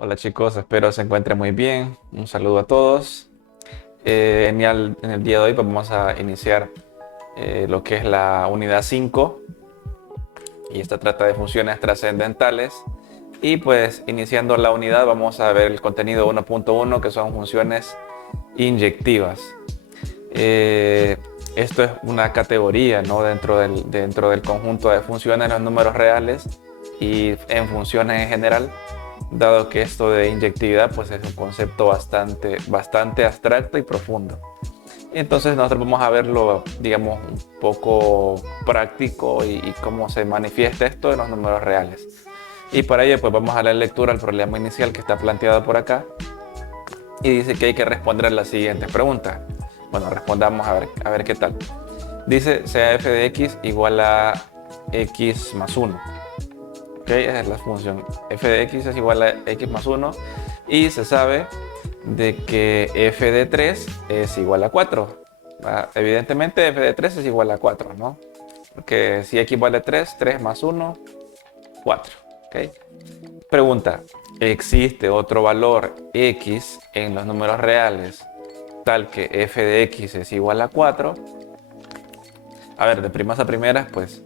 Hola chicos, espero se encuentren muy bien. Un saludo a todos. En el día de hoy vamos a iniciar lo que es la unidad 5 y esta trata de funciones trascendentales. Y pues iniciando la unidad vamos a ver el contenido 1.1 que son funciones inyectivas. Esto es una categoría, ¿no? dentro del conjunto de funciones, los números reales y en funciones en general, dado que esto de inyectividad pues es un concepto bastante abstracto y profundo. Entonces nosotros vamos a verlo, digamos, un poco práctico y cómo se manifiesta esto en los números reales. Y para ello pues vamos a dar lectura al problema inicial que está planteado por acá y dice que hay que responder a las siguientes preguntas. Bueno, respondamos a ver qué tal. Dice sea f de x igual a x más 1. ¿Ok? Esa es la función. F de x es igual a x más 1 y se sabe de que f de 3 es igual a 4. Evidentemente f de 3 es igual a 4, ¿no? Porque si x vale 3, 3 más 1, 4. ¿Ok? Pregunta, ¿existe otro valor x en los números reales tal que f de x es igual a 4? A ver, de primas a primeras, pues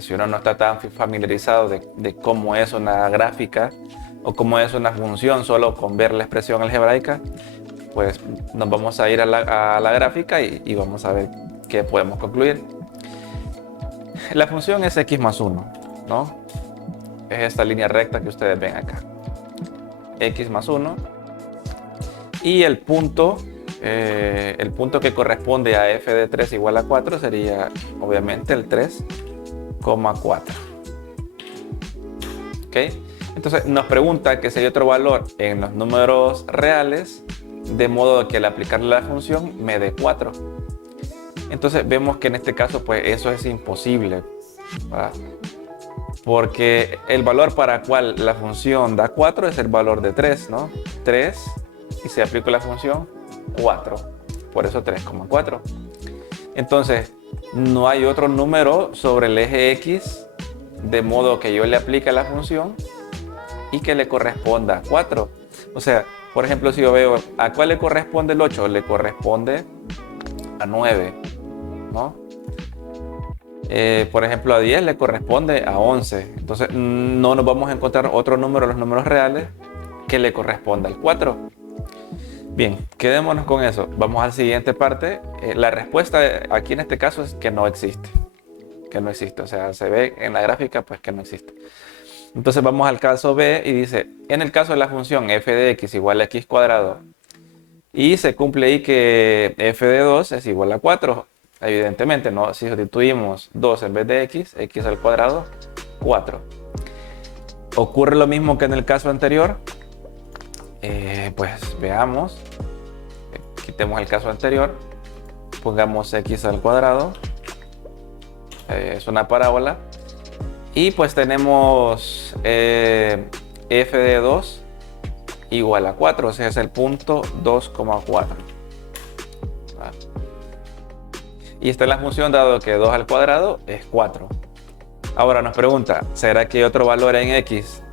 si uno no está tan familiarizado de cómo es una gráfica o cómo es una función solo con ver la expresión algebraica, pues nos vamos a ir a la gráfica y vamos a ver qué podemos concluir. La función es x más 1, ¿no? Es esta línea recta que ustedes ven acá. X más 1 y el punto que corresponde a f de 3 igual a 4 sería obviamente el 3,4. ¿Ok? Entonces nos pregunta que si hay otro valor en los números reales, de modo que al aplicarle la función me dé 4. Entonces vemos que en este caso pues eso es imposible, ¿verdad? Porque el valor para el cual la función da 4 es el valor de 3, ¿no? 3 y se aplica la función 4, por eso 3,4. Entonces no hay otro número sobre el eje X de modo que yo le aplique la función y que le corresponda a 4. O sea, por ejemplo, si yo veo a cuál le corresponde el 8, le corresponde a 9, ¿no? Por ejemplo, a 10 le corresponde a 11. Entonces no nos vamos a encontrar otro número en los números reales que le corresponda al 4. Bien, quedémonos con eso. Vamos a la siguiente parte. La respuesta aquí en este caso es que no existe. Que no existe. O sea, se ve en la gráfica pues que no existe. Entonces vamos al caso B y dice, en el caso de la función f de x igual a x cuadrado y se cumple ahí que f de 2 es igual a 4. Evidentemente, ¿no? Si sustituimos 2 en vez de x al cuadrado, 4. Ocurre lo mismo que en el caso anterior. Pues veamos. Quitemos el caso anterior. Pongamos x al cuadrado. Es una parábola. Y pues tenemos f de 2 igual a 4. O sea, es el punto 2,4. Y esta es la función dado que 2 al cuadrado es 4. Ahora nos pregunta, ¿será que hay otro valor en x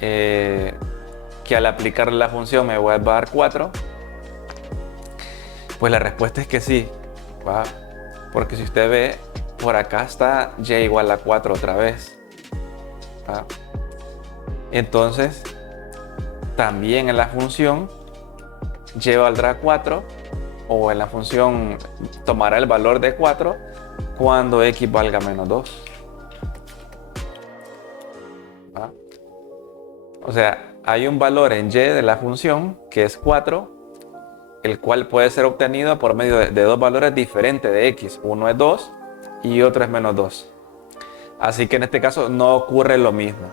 que al aplicar la función me vuelva a dar 4? Pues la respuesta es que sí, ¿va? Porque si usted ve, por acá está y igual a 4 otra vez, ¿va? Entonces, también en la función y valdrá 4, o en la función tomará el valor de 4 cuando x valga menos 2. ¿Va? O sea, hay un valor en y de la función que es 4, el cual puede ser obtenido por medio de dos valores diferentes de x. Uno es 2 y otro es menos 2. Así que en este caso no ocurre lo mismo.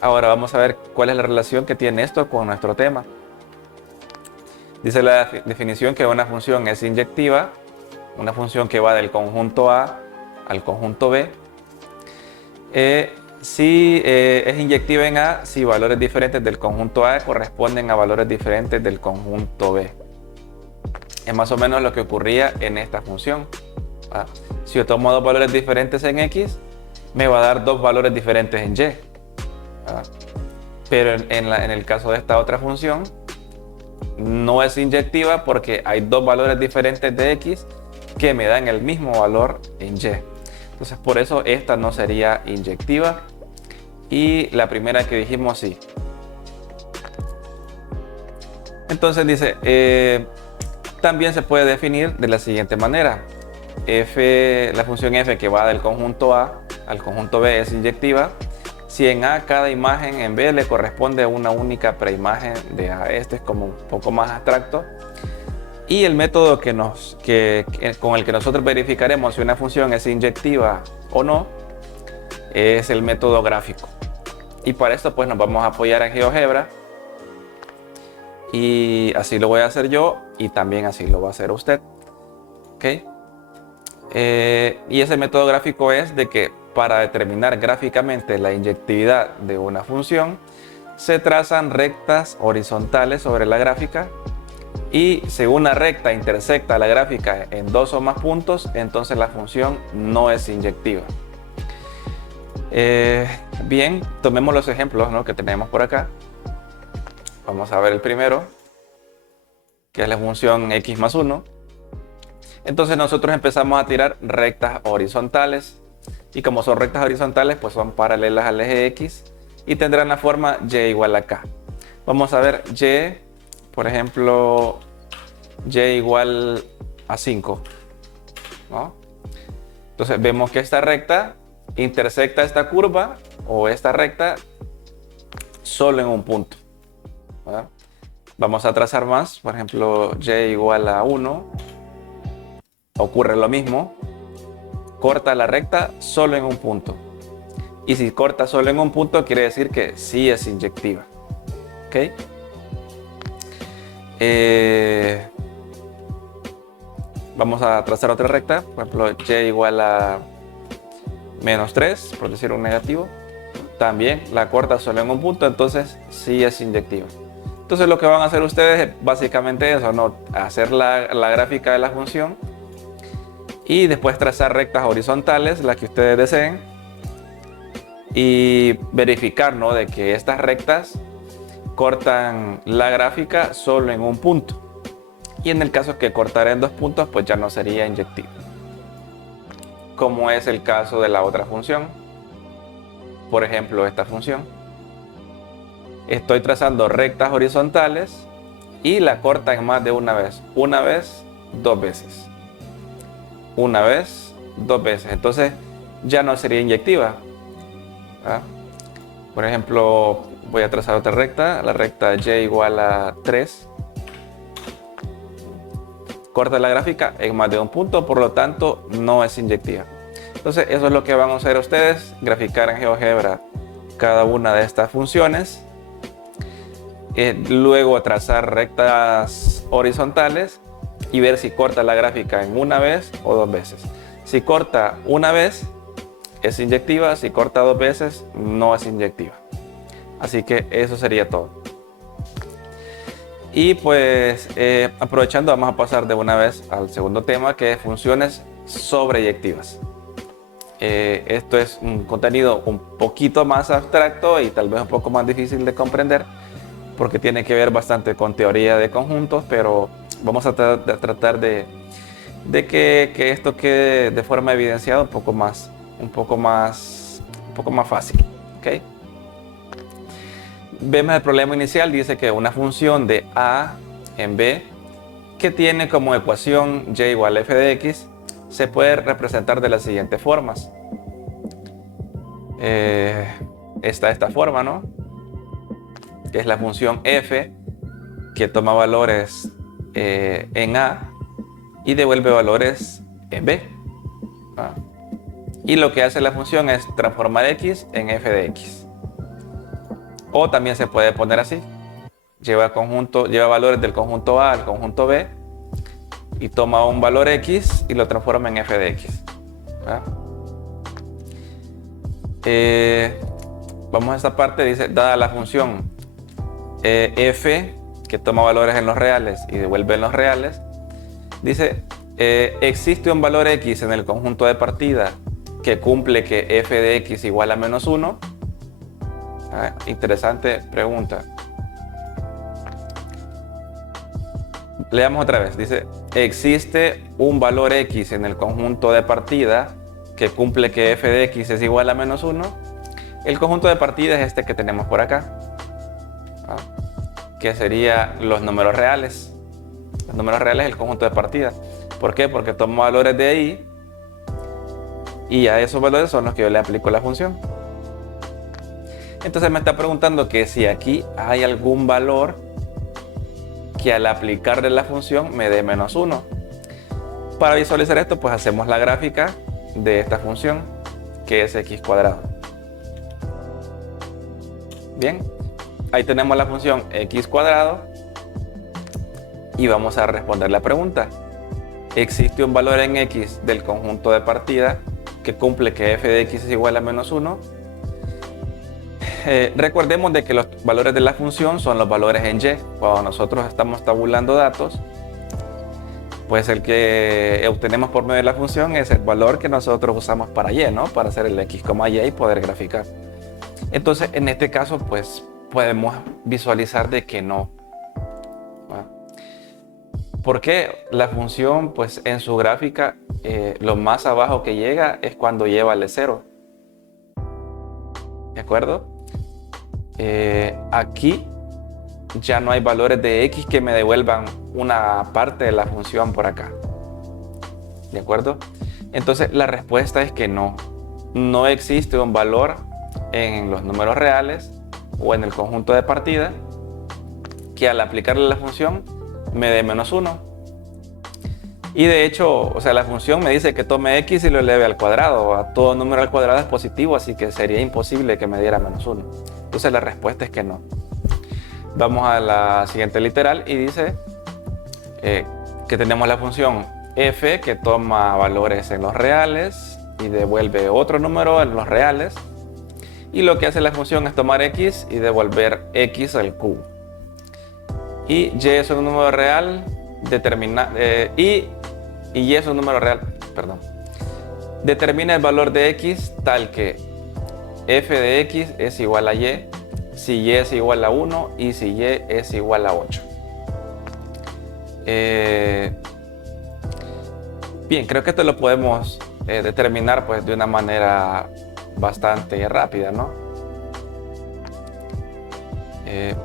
Ahora vamos a ver cuál es la relación que tiene esto con nuestro tema. Dice la definición que una función es inyectiva, una función que va del conjunto A al conjunto B. Si es inyectiva en A, si valores diferentes del conjunto A corresponden a valores diferentes del conjunto B. Es más o menos lo que ocurría en esta función. Si yo tomo dos valores diferentes en X, me va a dar dos valores diferentes en Y. pero en el caso de esta otra función no es inyectiva porque hay dos valores diferentes de x que me dan el mismo valor en y. Entonces por eso esta no sería inyectiva y la primera que dijimos sí. Entonces dice, también se puede definir de la siguiente manera. La función f que va del conjunto A al conjunto B es inyectiva si en A cada imagen en B le corresponde a una única preimagen de A. Este es como un poco más abstracto. Y el método con el que nosotros verificaremos si una función es inyectiva o no es el método gráfico. Y para esto pues nos vamos a apoyar en GeoGebra. Y así lo voy a hacer yo y también así lo va a hacer usted. ¿Ok? Y ese método gráfico es de que para determinar gráficamente la inyectividad de una función se trazan rectas horizontales sobre la gráfica y si una recta intersecta la gráfica en dos o más puntos, entonces la función no es inyectiva. Bien, tomemos los ejemplos, ¿no?, que tenemos por acá. Vamos a ver el primero, que es la función x más 1. Entonces nosotros empezamos a tirar rectas horizontales y como son rectas horizontales pues son paralelas al eje x y tendrán la forma y igual a k. Vamos a ver y, por ejemplo, y igual a 5, ¿no? Entonces vemos que esta recta intersecta esta curva o esta recta solo en un punto, ¿verdad? Vamos a trazar más, por ejemplo, y igual a 1. Ocurre lo mismo, corta la recta solo en un punto. Y si corta solo en un punto, quiere decir que sí es inyectiva. ¿Ok? Vamos a trazar otra recta, por ejemplo, y igual a menos 3, por decir un negativo. También la corta solo en un punto, entonces sí es inyectiva. Entonces lo que van a hacer ustedes es básicamente eso, ¿no? Hacer la gráfica de la función y después trazar rectas horizontales, las que ustedes deseen, y verificar, ¿no?, de que estas rectas cortan la gráfica solo en un punto. Y en el caso que cortara en dos puntos, pues ya no sería inyectiva, como es el caso de la otra función. Por ejemplo, esta función. Estoy trazando rectas horizontales y la corta en más de una vez. Una vez, dos veces. Una vez, dos veces. Entonces ya no sería inyectiva. ¿Ah? Por ejemplo, voy a trazar otra recta, la recta y igual a 3. Corta la gráfica en más de un punto, por lo tanto no es inyectiva. Entonces eso es lo que van a hacer ustedes, graficar en GeoGebra cada una de estas funciones. Luego trazar rectas horizontales y ver si corta la gráfica en una vez o dos veces. Si corta una vez es inyectiva, si corta dos veces no es inyectiva. Así que eso sería todo. Y pues aprovechando, vamos a pasar de una vez al segundo tema, que es funciones sobreyectivas. Esto es un contenido un poquito más abstracto y tal vez un poco más difícil de comprender porque tiene que ver bastante con teoría de conjuntos, pero vamos a tratar de que esto quede de forma evidenciada un poco más fácil. ¿Okay? Vemos el problema inicial, dice que una función de A en B que tiene como ecuación y igual a f de x se puede representar de las siguientes formas. Esta forma, ¿no?, que es la función f que toma valores en A y devuelve valores en B. ¿Ah? Y lo que hace la función es transformar x en f de x. O también se puede poner así: lleva valores del conjunto A al conjunto B y toma un valor x y lo transforma en f de x. ¿Ah? Vamos a esta parte, dice, dada la función f que toma valores en los reales y devuelve en los reales, dice, existe un valor x en el conjunto de partida que cumple que f de x igual a menos 1. Interesante pregunta. Leamos otra vez. Dice, existe un valor x en el conjunto de partida que cumple que f de x es igual a menos 1. El conjunto de partida es este que tenemos por acá, que sería los números reales. Los números reales es el conjunto de partida. ¿Por qué? Porque tomo valores de ahí y a esos valores son los que yo le aplico la función. Entonces me está preguntando que si aquí hay algún valor que al aplicarle la función me dé menos 1. Para visualizar esto, pues hacemos la gráfica de esta función, que es x cuadrado. Bien, ahí tenemos la función x cuadrado y vamos a responder la pregunta. ¿Existe un valor en x del conjunto de partida que cumple que f de x es igual a menos 1? Recordemos de que los valores de la función son los valores en y. Cuando nosotros estamos tabulando datos, pues el que obtenemos por medio de la función es el valor que nosotros usamos para y, ¿no? Para hacer el x, y y poder graficar. Entonces, en este caso, pues podemos visualizar de que no. ¿Por qué? La función, pues en su gráfica, lo más abajo que llega es cuando y vale 0. ¿De acuerdo? Aquí ya no hay valores de x que me devuelvan una parte de la función por acá. ¿De acuerdo? Entonces la respuesta es que no. No existe un valor en los números reales o en el conjunto de partida que al aplicarle la función me dé menos 1. Y de hecho, o sea, la función me dice que tome x y lo eleve al cuadrado. A todo número al cuadrado es positivo, así que sería imposible que me diera menos 1. Entonces la respuesta es que no. Vamos a la siguiente literal y dice que tenemos la función f que toma valores en los reales y devuelve otro número en los reales. Y lo que hace la función es tomar x y devolver x al cubo. Y y es un número real y es un número real, perdón. Determina el valor de x tal que f de x es igual a y si y es igual a 1 y si y es igual a 8. Bien, creo que esto lo podemos determinar pues de una manera bastante rápida, ¿no?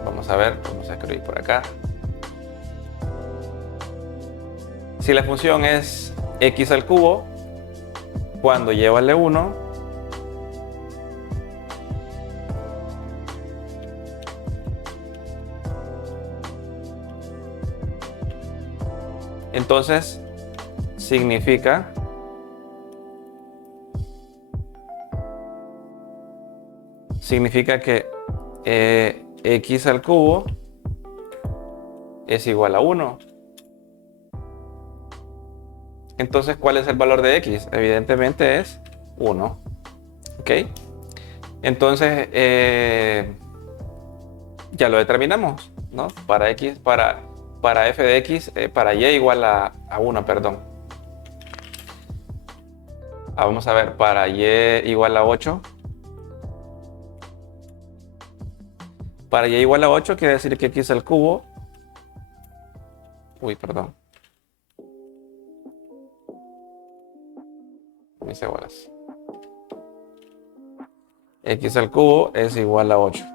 Vamos a ver, vamos a escribir por acá. Si la función es x al cubo, cuando y vale 1, entonces significa que x al cubo es igual a 1. Entonces, ¿cuál es el valor de x? Evidentemente es 1. ¿Ok? Entonces, ya lo determinamos, ¿no? Para x, para f de x, para y igual a 1, perdón. Vamos a ver, para y igual a 8. Para y igual a 8 quiere decir que x al cubo. Uy, perdón. Mis cebolas. X al cubo es igual a 8.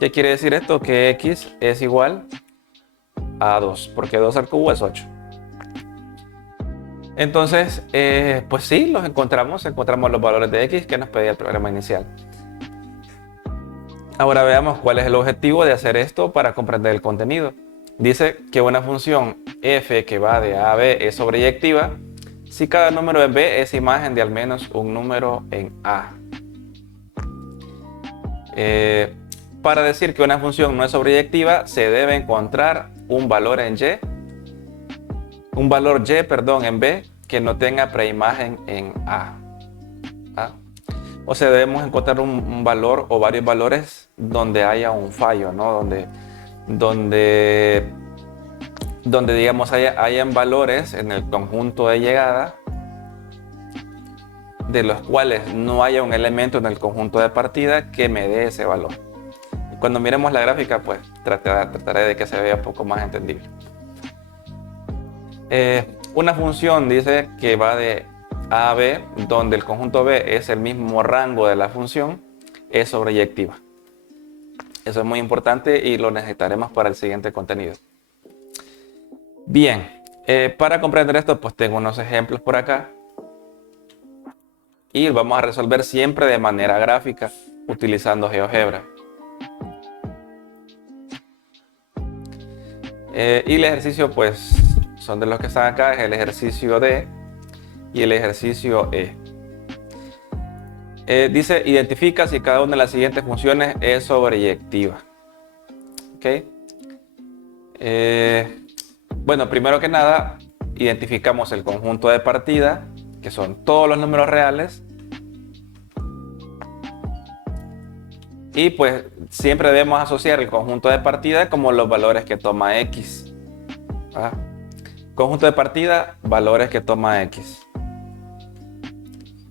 ¿Qué quiere decir esto? Que x es igual a 2, porque 2 al cubo es 8. Entonces, pues sí, los encontramos los valores de x que nos pedía el programa inicial. Ahora veamos cuál es el objetivo de hacer esto para comprender el contenido. Dice que una función f que va de a a b es sobreyectiva si cada número en B es imagen de al menos un número en A. Para decir que una función no es sobreyectiva, se debe encontrar un valor en Y, en B que no tenga preimagen en A. O sea, debemos encontrar un valor o varios valores donde haya un fallo, ¿no? Donde digamos hayan valores en el conjunto de llegada de los cuales no haya un elemento en el conjunto de partida que me dé ese valor. Y cuando miremos la gráfica, pues trataré de que se vea un poco más entendible. Una función dice que va de A a B, donde el conjunto B es el mismo rango de la función, es sobreyectiva. Eso es muy importante y lo necesitaremos para el siguiente contenido. Bien, para comprender esto, pues tengo unos ejemplos por acá. Y vamos a resolver siempre de manera gráfica, utilizando GeoGebra. Y el ejercicio, pues, son de los que están acá, es el ejercicio D y el ejercicio E. Dice, identifica si cada una de las siguientes funciones es sobreyectiva. ¿Ok? Bueno, primero que nada, identificamos el conjunto de partida, que son todos los números reales. Y pues siempre debemos asociar el conjunto de partida como los valores que toma X. ¿Ah? Conjunto de partida, valores que toma X.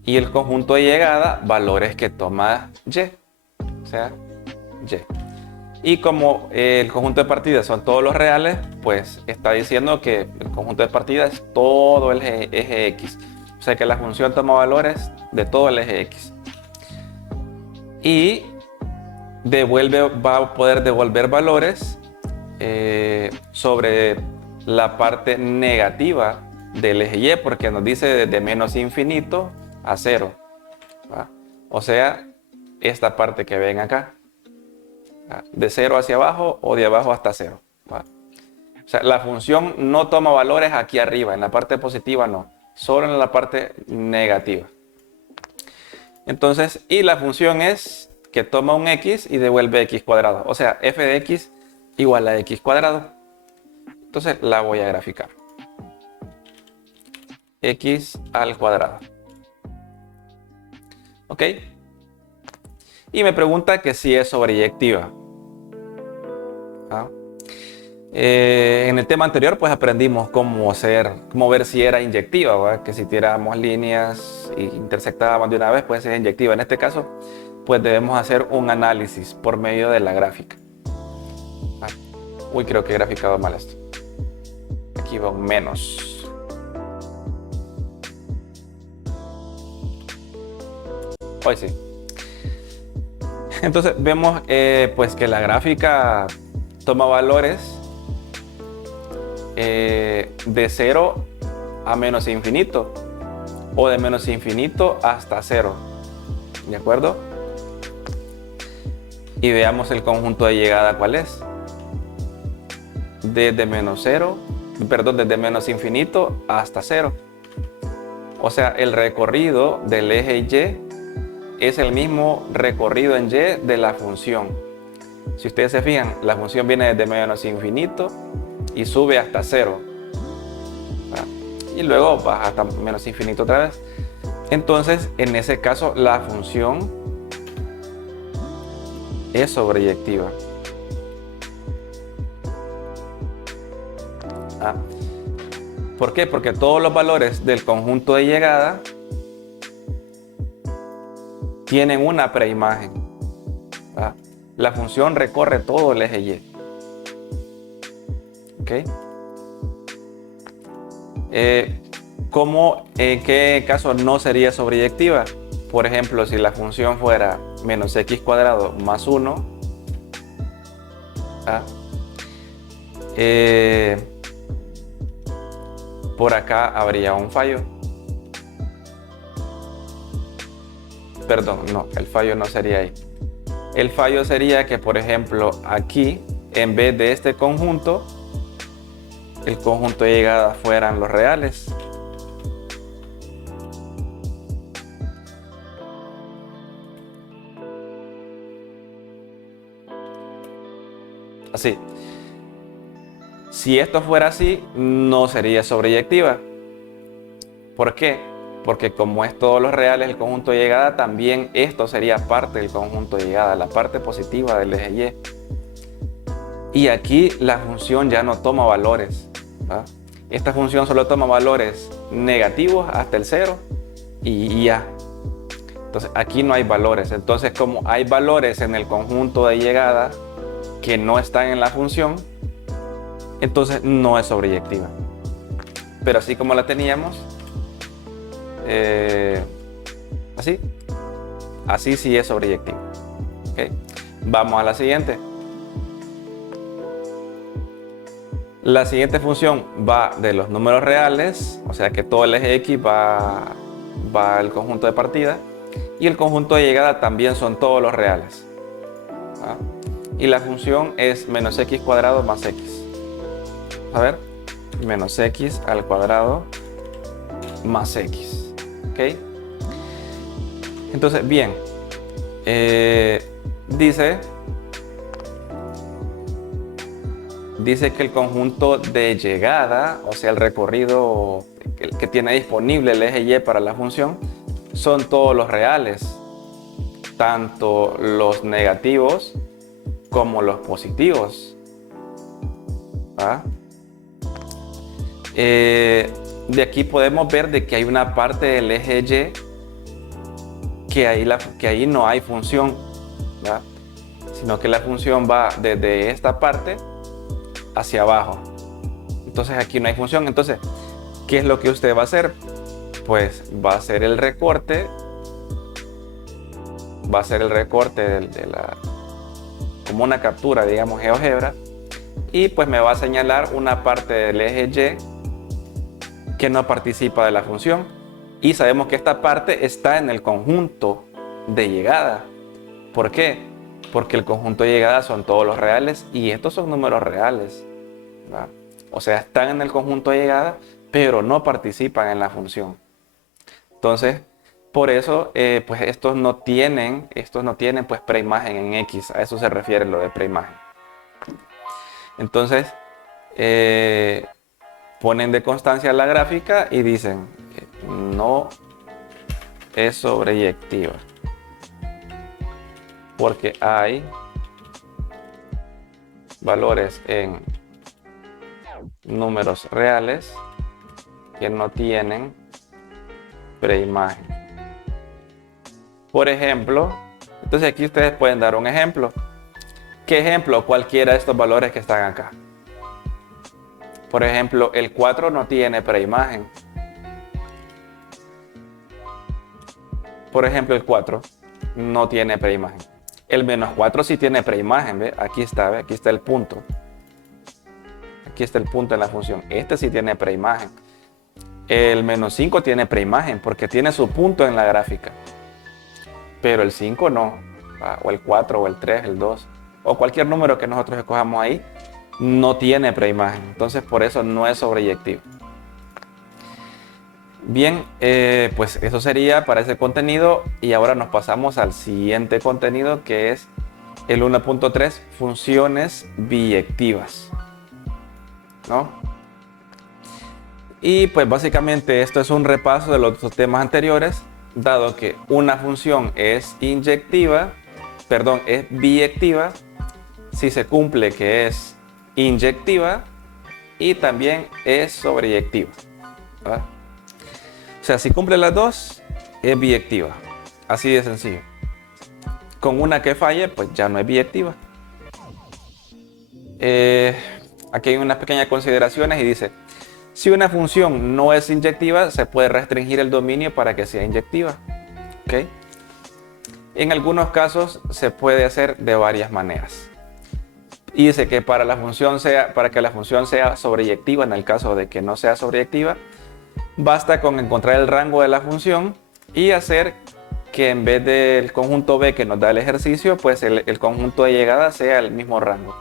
Y el conjunto de llegada, valores que toma Y. O sea, Y. Y como el conjunto de partida son todos los reales, pues está diciendo que el conjunto de partida es todo el eje X. O sea que la función toma valores de todo el eje X. Y va a poder devolver valores sobre la parte negativa del eje Y, porque nos dice de menos infinito a 0. ¿Va? O sea, esta parte que ven acá, ¿va? De 0 hacia abajo o de abajo hasta 0. ¿Va? O sea, la función no toma valores aquí arriba, en la parte positiva no, solo en la parte negativa. Entonces, y la función es que toma un x y devuelve x cuadrado. O sea, f de x igual a x cuadrado. Entonces la voy a graficar. X al cuadrado. ¿Ok? Y me pregunta que si es sobreyectiva. ¿Ah? En el tema anterior pues aprendimos cómo ver si era inyectiva, ¿verdad? Que si tiramos líneas e intersectaban de una vez pues es inyectiva. En este caso pues debemos hacer un análisis por medio de la gráfica. Uy, creo que he graficado mal esto. Aquí va un menos. Hoy sí. Entonces vemos pues que la gráfica toma valores de 0 a menos infinito o de menos infinito hasta 0. ¿De acuerdo? Y veamos el conjunto de llegada cuál es. Desde menos infinito hasta 0. O sea, el recorrido del eje Y es el mismo recorrido en Y de la función. Si ustedes se fijan, la función viene desde menos infinito y sube hasta 0. Y luego baja hasta menos infinito otra vez. Entonces, en ese caso, la función es sobreyectiva. ¿Por qué? Porque todos los valores del conjunto de llegada tienen una preimagen. La función recorre todo el eje Y. ¿Ok? ¿En qué caso no sería sobreyectiva? Por ejemplo, si la función fuera menos x cuadrado más 1, por acá habría un fallo. Perdón, no, el fallo no sería ahí. El fallo sería que, por ejemplo, aquí, en vez de este conjunto, el conjunto de llegada fueran los reales. Así. Si esto fuera así, no sería sobreyectiva. ¿Por qué? Porque como es todos los reales el conjunto de llegada, también esto sería parte del conjunto de llegada, la parte positiva del eje Y. Y aquí la función ya no toma valores. Esta función solo toma valores negativos hasta el 0 y ya. Entonces aquí no hay valores. Entonces como hay valores en el conjunto de llegada que no están en la función, entonces no es sobreyectiva. Pero así como la teníamos, así sí es sobreyectiva. ¿Okay? Vamos a la siguiente. La siguiente función va de los números reales, o sea que todo el eje X va al conjunto de partida, y el conjunto de llegada también son todos los reales. ¿Ah? Y la función es menos x cuadrado más x. A ver, menos x al cuadrado más x. ¿Ok? Entonces, bien, dice que el conjunto de llegada, o sea, el recorrido que tiene disponible el eje Y para la función, son todos los reales, tanto los negativos como los positivos. ¿Ah? De aquí podemos ver de que hay una parte del eje Y que ahí no hay función, ¿verdad? Sino que la función va desde esta parte hacia abajo. Entonces aquí no hay función. Entonces, ¿qué es lo que usted va a hacer? Pues va a hacer el recorte. Va a ser el recorte como una captura, digamos, GeoGebra. Y pues me va a señalar una parte del eje Y que no participa de la función. Y sabemos que esta parte está en el conjunto de llegada. ¿Por qué? Porque el conjunto de llegada son todos los reales y estos son números reales, ¿verdad? O sea, están en el conjunto de llegada, pero no participan en la función. Entonces, por eso, pues estos no tienen pues preimagen en X. A eso se refiere lo de preimagen. Entonces, ponen de constancia la gráfica y dicen no es sobreyectiva porque hay valores en números reales que no tienen preimagen. Por ejemplo, entonces aquí ustedes pueden dar un ejemplo. ¿Qué ejemplo? Cualquiera de estos valores que están acá. Por ejemplo, el 4 no tiene preimagen. Por ejemplo, el 4 no tiene preimagen. El menos 4 sí tiene preimagen, ¿ve? Aquí está, ¿ve? Aquí está el punto. Aquí está el punto en la función. Este sí tiene preimagen. El menos 5 tiene preimagen porque tiene su punto en la gráfica. Pero el 5 no. O el 4, o el 3, el 2. O cualquier número que nosotros escojamos ahí no tiene preimagen. Entonces por eso no es sobreyectivo. Bien, pues eso sería para ese contenido y ahora nos pasamos al siguiente contenido que es el 1.3, funciones biyectivas, ¿no? Y pues básicamente esto es un repaso de los temas anteriores, dado que una función es biyectiva, si se cumple que es inyectiva y también es sobreyectiva, ¿verdad? O sea, si cumple las dos, es biyectiva. Así de sencillo. Con una que falle, pues ya no es biyectiva. Aquí hay unas pequeñas consideraciones y dice, si una función no es inyectiva, se puede restringir el dominio para que sea inyectiva. ¿Okay? En algunos casos se puede hacer de varias maneras. Y dice que para que la función sea sobreyectiva, en el caso de que no sea sobreyectiva, basta con encontrar el rango de la función y hacer que en vez del conjunto B que nos da el ejercicio, pues el conjunto de llegada sea el mismo rango.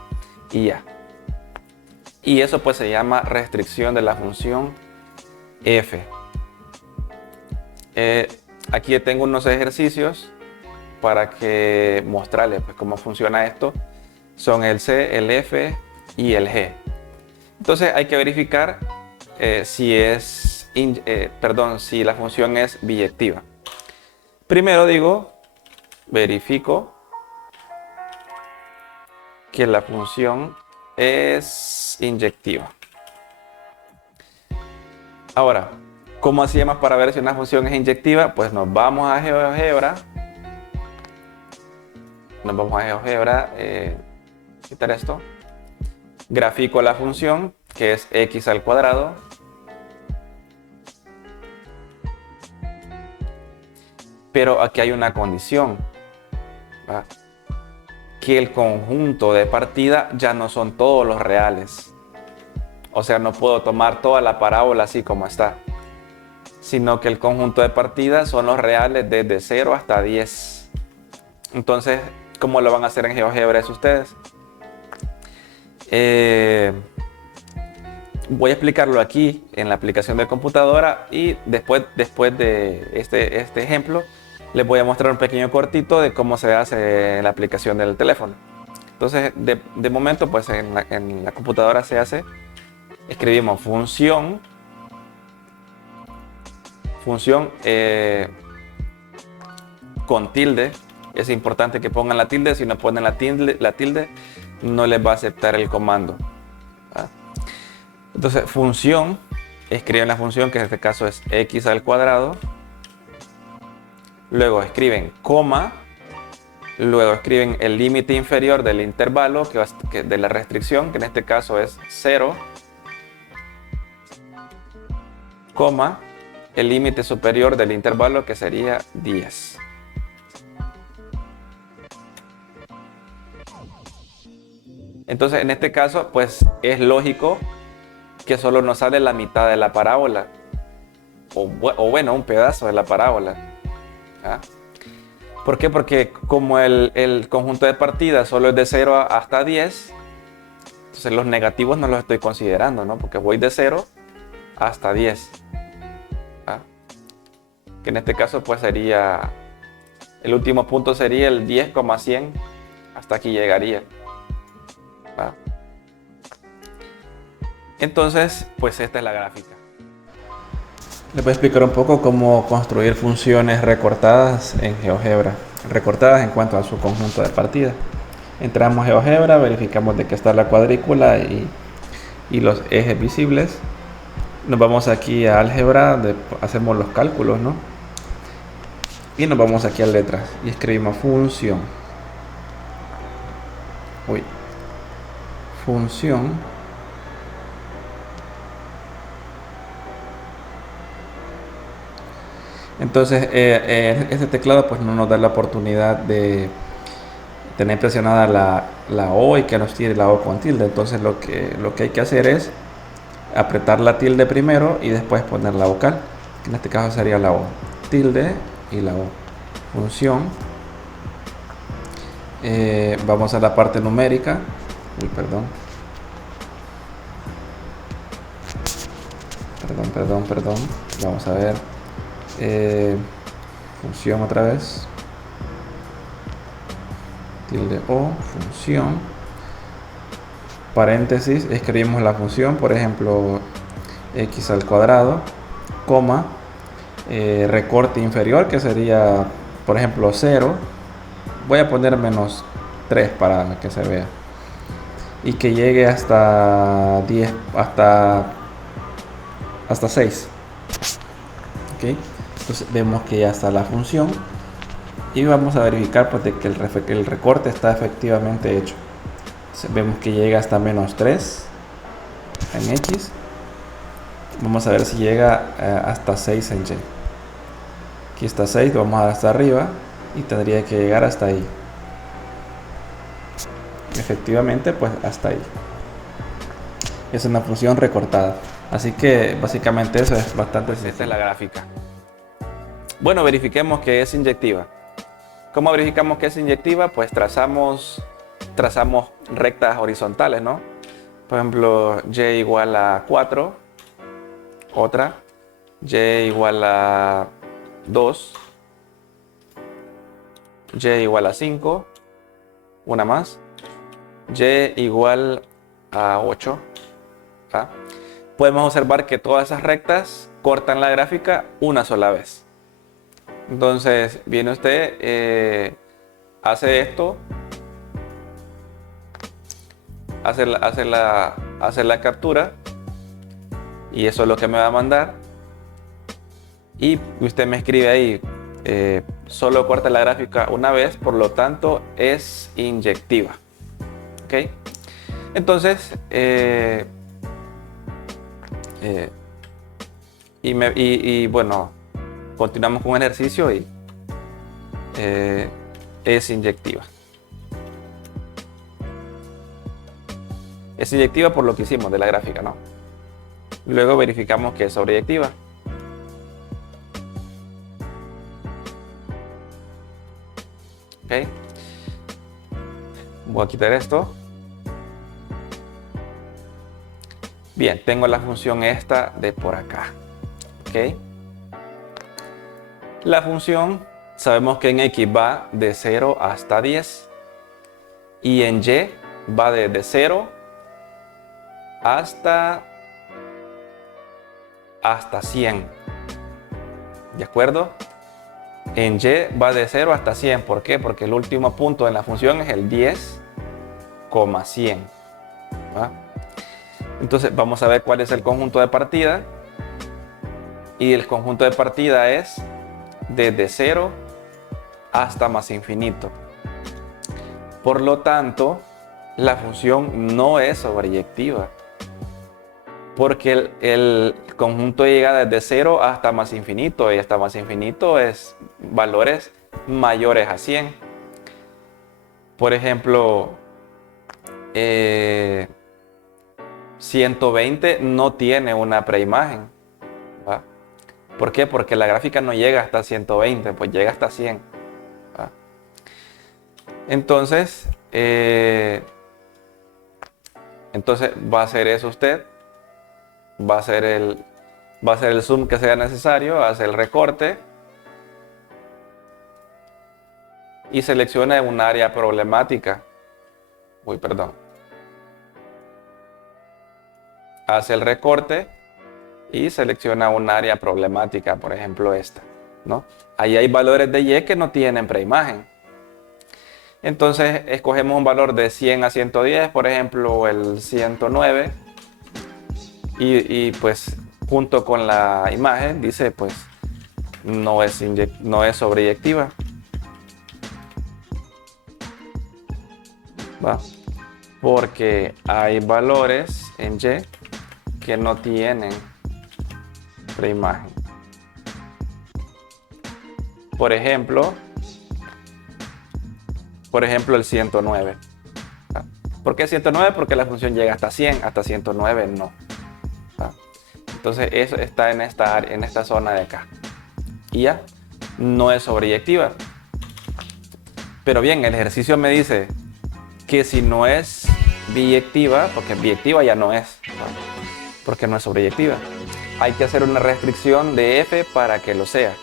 Y ya. Y eso pues se llama restricción de la función f. Aquí tengo unos ejercicios para que mostrarles pues, cómo funciona esto. Son el C, el F y el G. Entonces hay que verificar si la función es biyectiva. Primero verifico que la función es inyectiva. Ahora, ¿Cómo hacíamos para ver si una función es inyectiva? Pues nos vamos a GeoGebra. Quitar esto. Grafico la función, que es x al cuadrado. Pero aquí hay una condición, ¿verdad? Que el conjunto de partida ya no son todos los reales. O sea, no puedo tomar toda la parábola así como está, sino que el conjunto de partida son los reales desde 0 hasta 10. Entonces, ¿cómo lo van a hacer en GeoGebra ustedes? Voy a explicarlo aquí en la aplicación de computadora y después de este ejemplo les voy a mostrar un pequeño cortito de cómo se hace en la aplicación del teléfono. Entonces, de momento, pues en la computadora se hace, escribimos función con tilde. Es importante que pongan la tilde. Si no ponen la tilde no les va a aceptar el comando. ¿Verdad? Entonces, función, escriben la función, que en este caso es x al cuadrado. Luego escriben coma. Luego escriben el límite inferior del intervalo, de la restricción, que en este caso es 0. Coma. El límite superior del intervalo, que sería 10. Entonces, en este caso, pues es lógico que solo nos sale la mitad de la parábola. O bueno, un pedazo de la parábola. ¿Ah? ¿Por qué? Porque como el conjunto de partida solo es de 0 hasta 10, entonces los negativos no los estoy considerando, ¿no? Porque voy de 0 hasta 10. ¿Ah? Que en este caso pues sería, el último punto sería el 10,100, hasta aquí llegaría. ¿Ah? Entonces, pues esta es la gráfica. Les voy a explicar un poco cómo construir funciones recortadas en GeoGebra. Recortadas en cuanto a su conjunto de partida. Entramos a GeoGebra, verificamos de que está la cuadrícula y los ejes visibles. Nos vamos aquí a álgebra, hacemos los cálculos, ¿no? Y nos vamos aquí a letras y escribimos función. Función. Entonces, este teclado pues no nos da la oportunidad de tener presionada la O y que nos tire la O con tilde. Entonces, lo que hay que hacer es apretar la tilde primero y después poner la vocal, que en este caso sería la O. Tilde y la O. Función. Vamos a la parte numérica. Perdón. Vamos a ver. Función otra vez, tilde O, función, paréntesis, escribimos la función, por ejemplo x al cuadrado, coma, recorte inferior, que sería por ejemplo 0, voy a poner menos 3 para que se vea, y que llegue hasta 10, hasta 6. ¿Okay? Entonces vemos que ya está la función y vamos a verificar pues, de que el recorte está efectivamente hecho. Entonces, vemos que llega hasta menos 3 en X. Vamos a ver si llega hasta 6 en Y. Aquí está 6, vamos hasta arriba y tendría que llegar hasta ahí. Efectivamente, pues hasta ahí. Es una función recortada. Así que básicamente eso es bastante sencillo. Esta es la gráfica. Bueno, verifiquemos que es inyectiva. ¿Cómo verificamos que es inyectiva? Pues trazamos rectas horizontales, ¿no? Por ejemplo, y igual a 4, otra, y igual a 2, y igual a 5, una más, y igual a 8. ¿Ah? Podemos observar que todas esas rectas cortan la gráfica una sola vez. Entonces viene usted, hace esto, hace la captura y eso es lo que me va a mandar. Y usted me escribe ahí, solo corta la gráfica una vez, por lo tanto es inyectiva. ¿Ok? Entonces, bueno, continuamos con el ejercicio y es inyectiva. Es inyectiva por lo que hicimos de la gráfica, ¿no? Luego verificamos que es sobreyectiva. ¿Ok? Voy a quitar esto. Bien, tengo la función esta de por acá. ¿Ok? La función, sabemos que en X va de 0 hasta 10 y en Y va de 0 hasta 100. ¿De acuerdo? En Y va de 0 hasta 100. ¿Por qué? Porque el último punto en la función es el 10,100. ¿Va? Entonces vamos a ver cuál es el conjunto de partida. Y el conjunto de partida es desde 0 hasta más infinito. Por lo tanto, la función no es sobreyectiva. Porque el conjunto llega desde 0 hasta más infinito. Y hasta más infinito es valores mayores a 100. Por ejemplo, 120 no tiene una preimagen. ¿Va? ¿Por qué? Porque la gráfica no llega hasta 120, pues llega hasta 100. ¿Va? Entonces va a hacer eso usted. Va a hacer el zoom que sea necesario, hace el recorte y selecciona un área problemática. Hace el recorte y selecciona un área problemática, por ejemplo esta, ¿no? Ahí hay valores de Y que no tienen preimagen. Entonces escogemos un valor de 100 a 110, por ejemplo el 109, y pues junto con la imagen dice pues no es sobreyectiva. ¿Va? Porque hay valores en Y que no tienen preimagen. Por ejemplo el 109. ¿Va? ¿Por qué 109? Porque la función llega hasta 100, hasta 109 no. ¿Va? Entonces eso está en esta zona de acá. Y ya, no es sobreyectiva. Pero bien, el ejercicio me dice que si no es biyectiva, porque biyectiva ya no es, ¿no? Porque no es sobreyectiva, hay que hacer una restricción de f para que lo sea.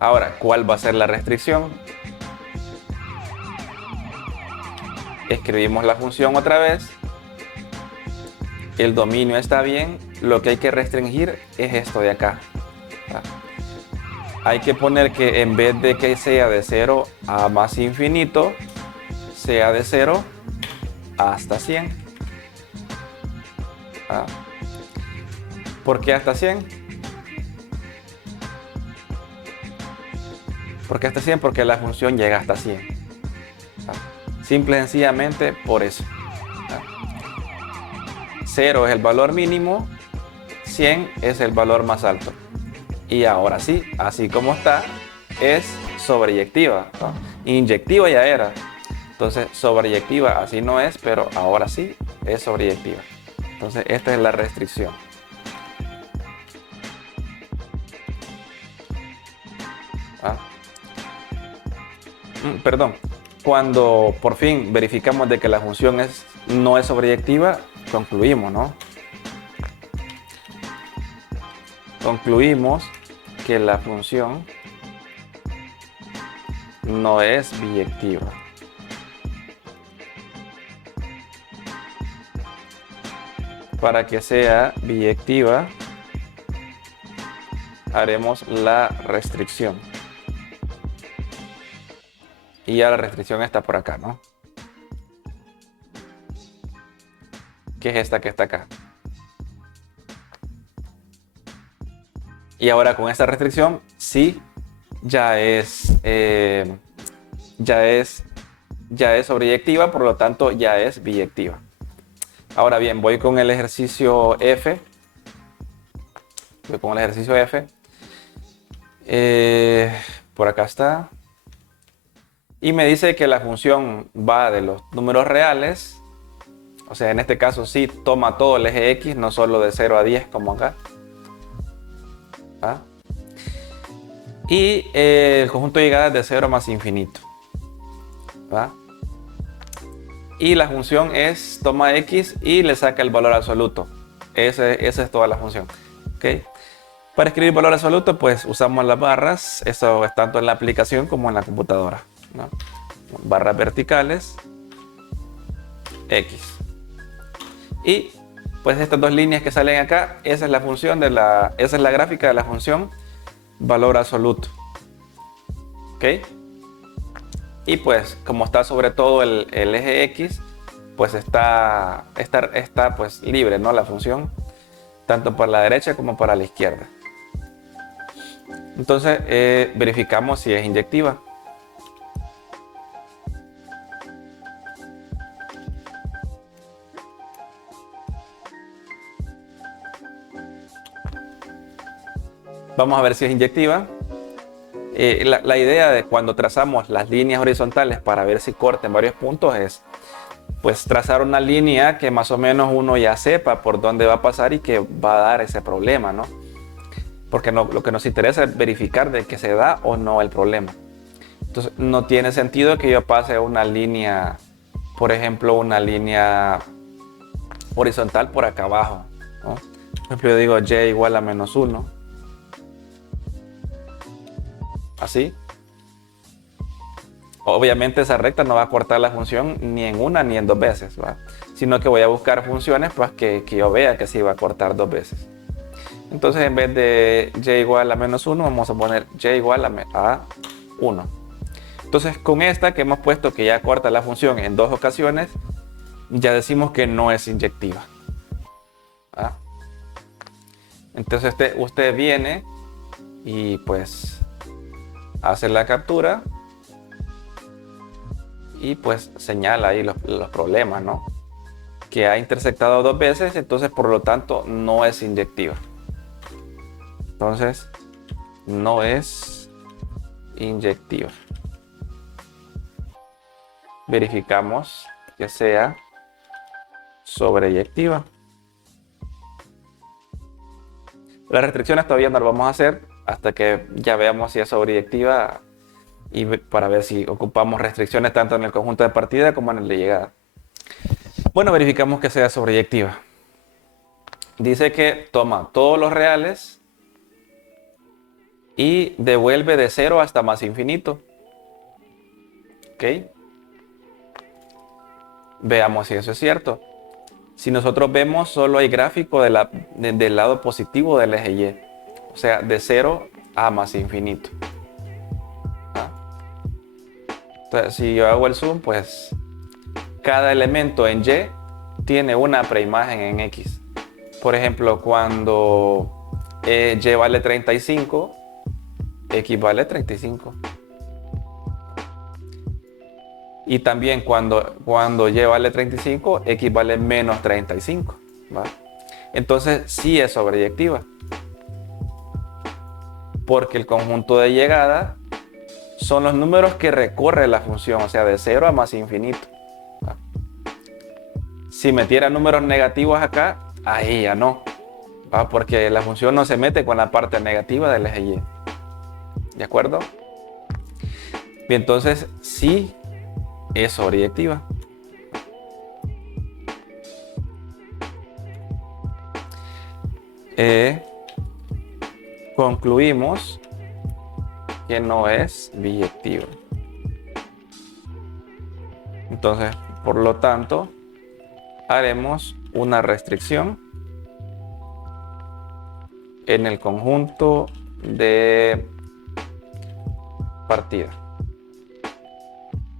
Ahora, ¿cuál va a ser la restricción? Escribimos la función otra vez, el dominio está bien, lo que hay que restringir es esto de acá. Hay que poner que en vez de que sea de 0 a más infinito, sea de 0 hasta 100. ¿Por qué hasta 100? ¿Por qué hasta 100? Porque la función llega hasta 100. Simple y sencillamente por eso. 0 es el valor mínimo, 100 es el valor más alto. Y ahora sí, así como está, es sobreyectiva, ¿no? Inyectiva ya era. Entonces, sobreyectiva así no es, pero ahora sí es sobreyectiva. Entonces, esta es la restricción. Perdón. Cuando por fin verificamos de que la función no es sobreyectiva, concluimos, ¿no? Concluimos que la función no es biyectiva. Para que sea biyectiva, haremos la restricción. Y ya la restricción está por acá, ¿no? Que es esta que está acá. Y ahora con esta restricción, sí, ya es sobreyectiva, por lo tanto ya es biyectiva. Ahora bien, voy con el ejercicio F. Por acá está. Y me dice que la función va de los números reales. O sea, en este caso sí toma todo el eje X, no solo de 0 a 10 como acá. ¿Ah? Y el conjunto de llegadas de 0 más infinito. ¿Va? Y la función es toma X y le saca el valor absoluto. Esa es toda la función. ¿Okay? Para escribir valor absoluto, pues usamos las barras. Eso es tanto en la aplicación como en la computadora, ¿no? Barras verticales, X. Y pues estas dos líneas que salen acá, esa es la función esa es la gráfica de la función valor absoluto. ¿Ok? Y pues como está sobre todo el eje X, pues está pues libre, ¿no? La función, tanto para la derecha como para la izquierda. Entonces verificamos si es inyectiva. Vamos a ver si es inyectiva. La idea de cuando trazamos las líneas horizontales para ver si corta en varios puntos es pues trazar una línea que más o menos uno ya sepa por dónde va a pasar y que va a dar ese problema, ¿no? Porque lo que nos interesa es verificar de que se da o no el problema. Entonces no tiene sentido que yo pase una línea, por ejemplo, una línea horizontal por acá abajo, ¿no? Por ejemplo, yo digo y igual a menos 1. Así. Obviamente esa recta no va a cortar la función ni en una ni en dos veces, ¿va? Sino que voy a buscar funciones pues, que yo vea que sí va a cortar dos veces. Entonces en vez de y igual a menos 1, vamos a poner y igual a 1. Entonces con esta que hemos puesto que ya corta la función en dos ocasiones, ya decimos que no es inyectiva. ¿Va? Entonces usted viene y pues hace la captura y pues señala ahí los problemas, ¿no? Que ha intersectado dos veces, entonces por lo tanto no es inyectiva. Entonces no es inyectiva. Verificamos que sea sobreyectiva. Las restricciones todavía no las vamos a hacer hasta que ya veamos si es sobreyectiva y para ver si ocupamos restricciones tanto en el conjunto de partida como en el de llegada. Bueno, verificamos que sea sobreyectiva. Dice que toma todos los reales y devuelve de 0 hasta más infinito. ¿Ok? Veamos si eso es cierto. Si nosotros vemos, solo hay gráfico del lado positivo del eje Y. O sea, de 0 a más infinito. ¿Ah? Entonces, si yo hago el zoom, pues cada elemento en Y tiene una preimagen en X. Por ejemplo, cuando Y vale 35, X vale 35. Y también cuando Y vale 35, X vale menos 35. ¿Va? Entonces sí es sobreyectiva. Porque el conjunto de llegada son los números que recorre la función, o sea, de 0 a más infinito. ¿Va? Si metiera números negativos acá, ahí ya no. ¿Va? Porque la función no se mete con la parte negativa del eje Y. ¿De acuerdo? Bien, entonces sí es sobreyectiva. Concluimos que no es biyectiva. Entonces, por lo tanto, haremos una restricción en el conjunto de partida.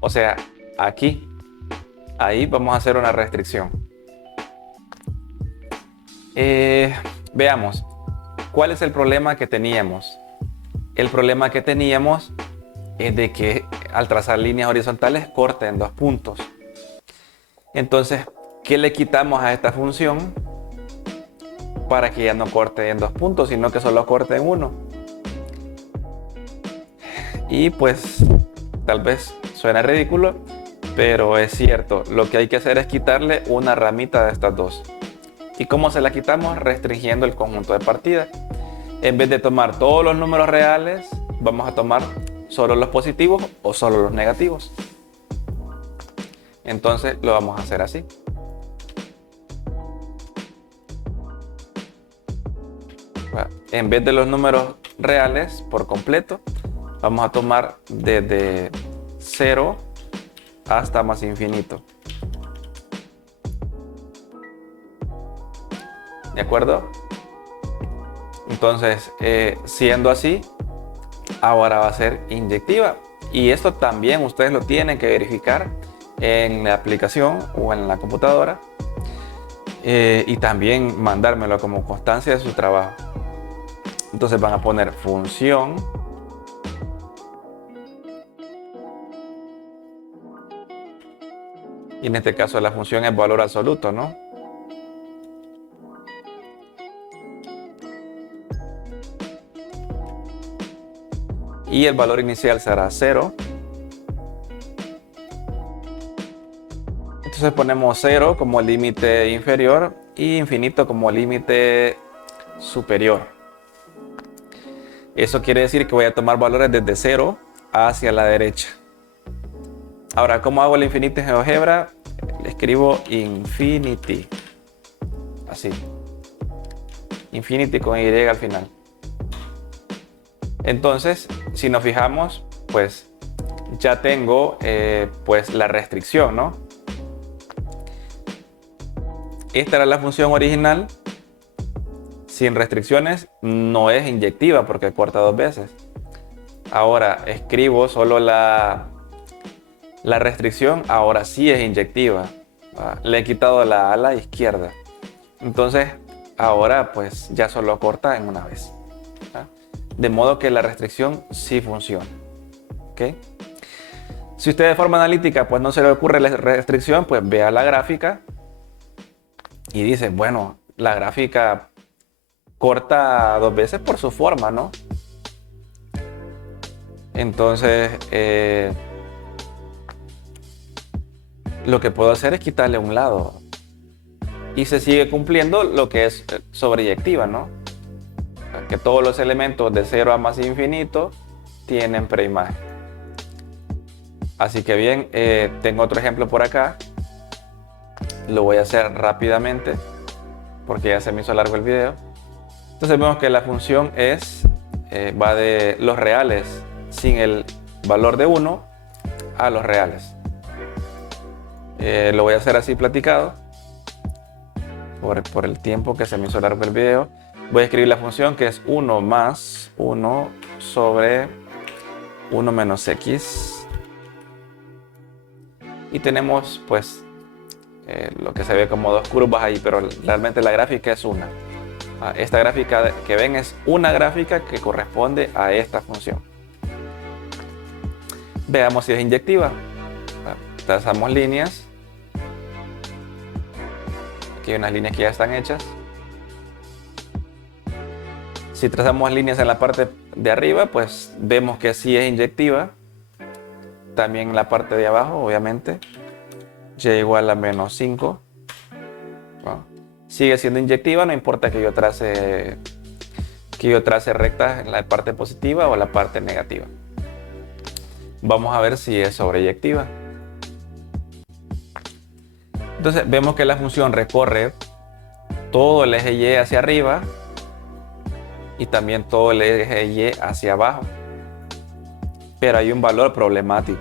O sea, aquí, ahí vamos a hacer una restricción. Veamos. ¿cuál es el problema que teníamos? El problema que teníamos es de que al trazar líneas horizontales corte en 2 puntos. Entonces, ¿qué le quitamos a esta función para que ya no corte en 2 puntos, sino que solo corte en 1? Y pues tal vez suena ridículo, pero es cierto. Lo que hay que hacer es quitarle una ramita de estas dos. ¿Y cómo se la quitamos? Restringiendo el conjunto de partida. En vez de tomar todos los números reales, vamos a tomar solo los positivos o solo los negativos. Entonces lo vamos a hacer así. En vez de los números reales por completo, vamos a tomar desde 0 hasta más infinito. ¿De acuerdo? Entonces, siendo así, ahora va a ser inyectiva. Y esto también ustedes lo tienen que verificar en la aplicación o en la computadora. Y también mandármelo como constancia de su trabajo. Entonces van a poner función y en este caso la función es valor absoluto, ¿no? Y el valor inicial será 0. Entonces ponemos 0 como límite inferior y infinito como límite superior. Eso quiere decir que voy a tomar valores desde 0 hacia la derecha. Ahora, ¿cómo hago el infinito en GeoGebra? Le escribo infinity. Así. Infinity con Y al final. Entonces, si nos fijamos, pues ya tengo pues la restricción, ¿no? Esta era la función original. Sin restricciones no es inyectiva porque corta 2 veces. Ahora escribo solo la restricción, ahora sí es inyectiva. Le he quitado la a la izquierda. Entonces ahora pues ya solo corta en una vez. De modo que la restricción sí funciona. ¿Okay? Si usted de forma analítica pues no se le ocurre la restricción, pues vea la gráfica y dice, bueno, la gráfica corta 2 veces por su forma, ¿no? Entonces, lo que puedo hacer es quitarle un lado y se sigue cumpliendo lo que es sobreyectiva, ¿no? Que todos los elementos de 0 a más infinito tienen preimagen. Así que bien, tengo otro ejemplo por acá. Lo voy a hacer rápidamente porque ya se me hizo largo el video. Entonces vemos que la función va de los reales sin el valor de 1 a los reales. Lo voy a hacer así platicado por el tiempo que se me hizo largo el video. Voy a escribir la función que es 1 más 1 sobre 1 menos x. Y tenemos pues lo que se ve como 2 curvas ahí, pero realmente la gráfica es una. Esta gráfica que ven es una gráfica que corresponde a esta función. Veamos si es inyectiva. Trazamos líneas. Aquí hay unas líneas que ya están hechas. Si trazamos líneas en la parte de arriba, pues vemos que sí es inyectiva. También en la parte de abajo, obviamente. Y igual a menos 5. Sigue siendo inyectiva, no importa que yo trace rectas en la parte positiva o la parte negativa. Vamos a ver si es sobreyectiva. Entonces vemos que la función recorre todo el eje Y hacia arriba y también todo el eje Y hacia abajo. Pero hay un valor problemático.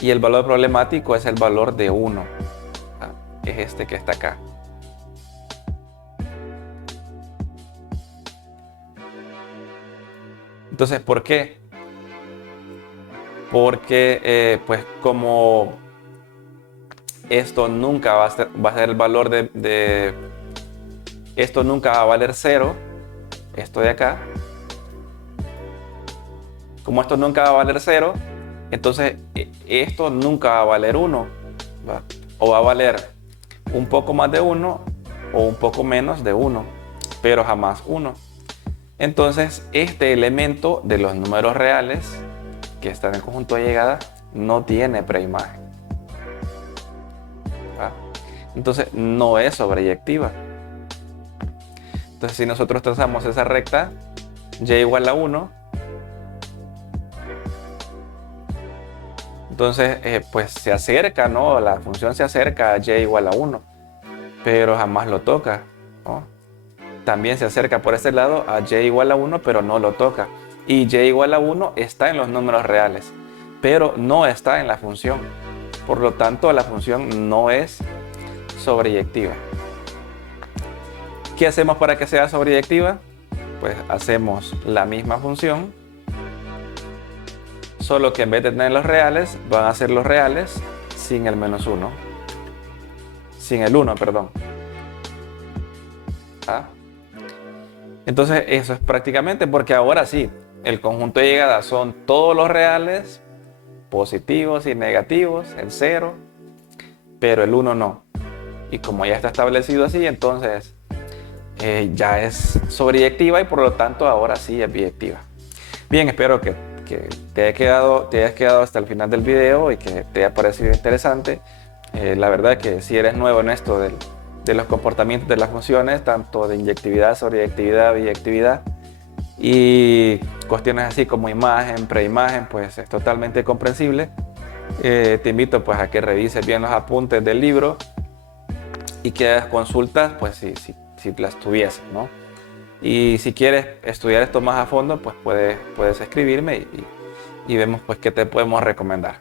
Y el valor problemático es el valor de 1. Es este que está acá. Entonces, ¿por qué? Porque pues como esto nunca va a ser el valor de esto nunca va a valer 0, esto de acá. Como esto nunca va a valer 0, entonces esto nunca va a valer 1, ¿va? O va a valer un poco más de 1 o un poco menos de 1, pero jamás 1. Entonces este elemento de los números reales que está en el conjunto de llegada no tiene preimagen, ¿va? Entonces no es sobreyectiva. Entonces si nosotros trazamos esa recta y igual a 1, entonces pues se acerca, ¿no? La función se acerca a y igual a 1, pero jamás lo toca, ¿no? También se acerca por este lado a y igual a 1, pero no lo toca. Y y igual a 1 está en los números reales, pero no está en la función. Por lo tanto, la función no es sobreyectiva. ¿Qué hacemos para que sea sobreyectiva? Pues hacemos la misma función, solo que en vez de tener los reales, van a ser los reales sin el menos 1. Sin el 1, perdón. ¿Ah? Entonces eso es prácticamente porque ahora sí, el conjunto de llegada son todos los reales, positivos y negativos, el 0, pero el 1 no. Y como ya está establecido así, entonces ya es sobreyectiva y por lo tanto ahora sí es biyectiva. Bien, espero que te hayas quedado hasta el final del video y que te haya parecido interesante. La verdad es que si eres nuevo en esto de los comportamientos de las funciones, tanto de inyectividad, sobreyectividad, biyectividad y cuestiones así como imagen, preimagen, pues es totalmente comprensible. Te invito pues a que revises bien los apuntes del libro y que hagas consultas pues si las tuvieses, ¿no? Y si quieres estudiar esto más a fondo, pues puedes escribirme y vemos pues qué te podemos recomendar.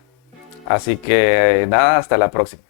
Así que nada, hasta la próxima.